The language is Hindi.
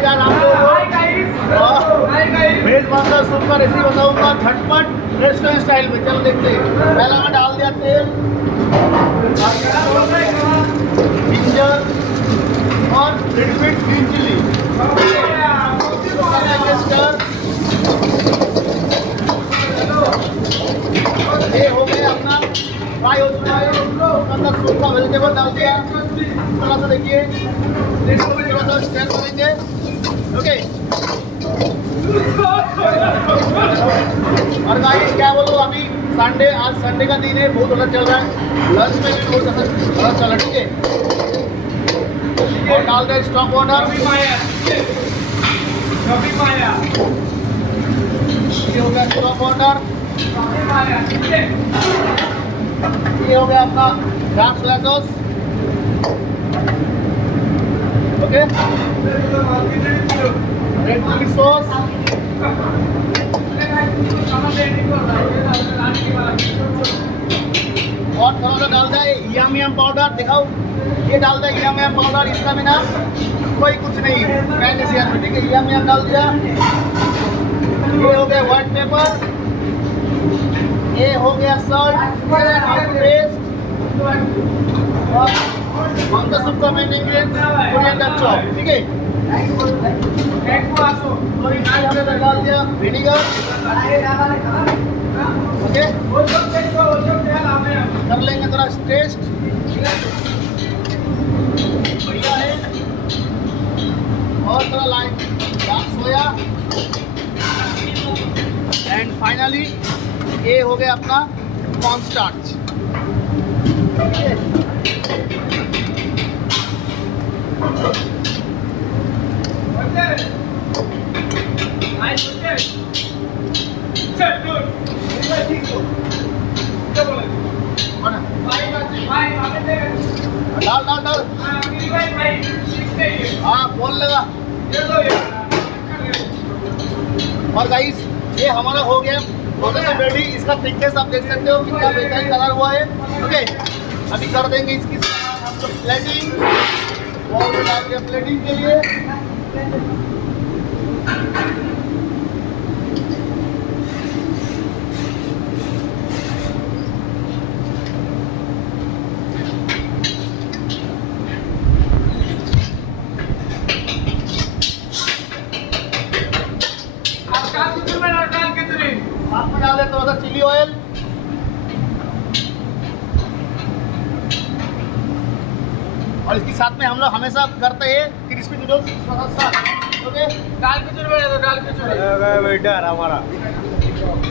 गाइस, आज आप लोगों को वेज मंचाव सूप का रेसिपी बताऊंगा झटपट रेस्टोरेंट स्टाइल में। चलो देखते हैं। पहला मैं डाल दिया तेल, जिंजर और लिटिल बिट ग्रीन चिली। ये हो गया अपना फ्राई हो चुका है। अंदर सूप का वेजिटेबल डाल दिया। थोड़ा सा देखिए, थोड़ा सा स्टर करेंगे। ओके, और गाइस क्या बोलूं, अभी संडे, आज संडे का दिन है, बहुत अच्छा चल रहा है। लंच में भी बहुत अच्छा चल रहा है। ठीक है, और डाल दे स्टॉक वाटर। ये हो गया स्टॉक वाटर। ये हो गया अपना dark soya sauce. Okay, red chilli sauce और थोड़ा सा डाल दिया यम यम पाउडर। दिखाओ, ये डाल दिया यम यम पाउडर। इसका बिना कोई कुछ नहीं मैंने शेयर में। ठीक है, यम यम डाल दिया। ये हो गया व्हाइट पेपर। ये हो गया सॉल्ट पेस्ट। और मंचाव सूप का मेन इंग्रेडिएंट कोरिएंडर चॉप। ठीक है, और इसमें हमने डाल दिया विनेगर। ओके, कर लेंगे थोड़ा टेस्ट। बढ़िया है। और थोड़ा light dark soya. And finally ये हो गया अपना कॉर्न स्टार्च। डाल डाल डाल। हाँ, बोल लगा। और गाइस, ये हमारा हो गया प्रोसेस रेडी। इसका थिकनेस आप देख सकते हो कितना बेहतरीन कलर हुआ है। ओके, अभी कर देंगे इसकी हम लोग प्लेटिंग। बॉल में डाल दिया प्लेटिंग के लिए। साथ में डाल दे थोड़ा सा चिली ऑयल। और इसके साथ में हम लोग हमेशा करते हैं क्रिस्पी नूडल्स थोड़ा सा। ओके, दाल खिचड़ी बना दो, दाल खिचड़ी। वेटर हमारा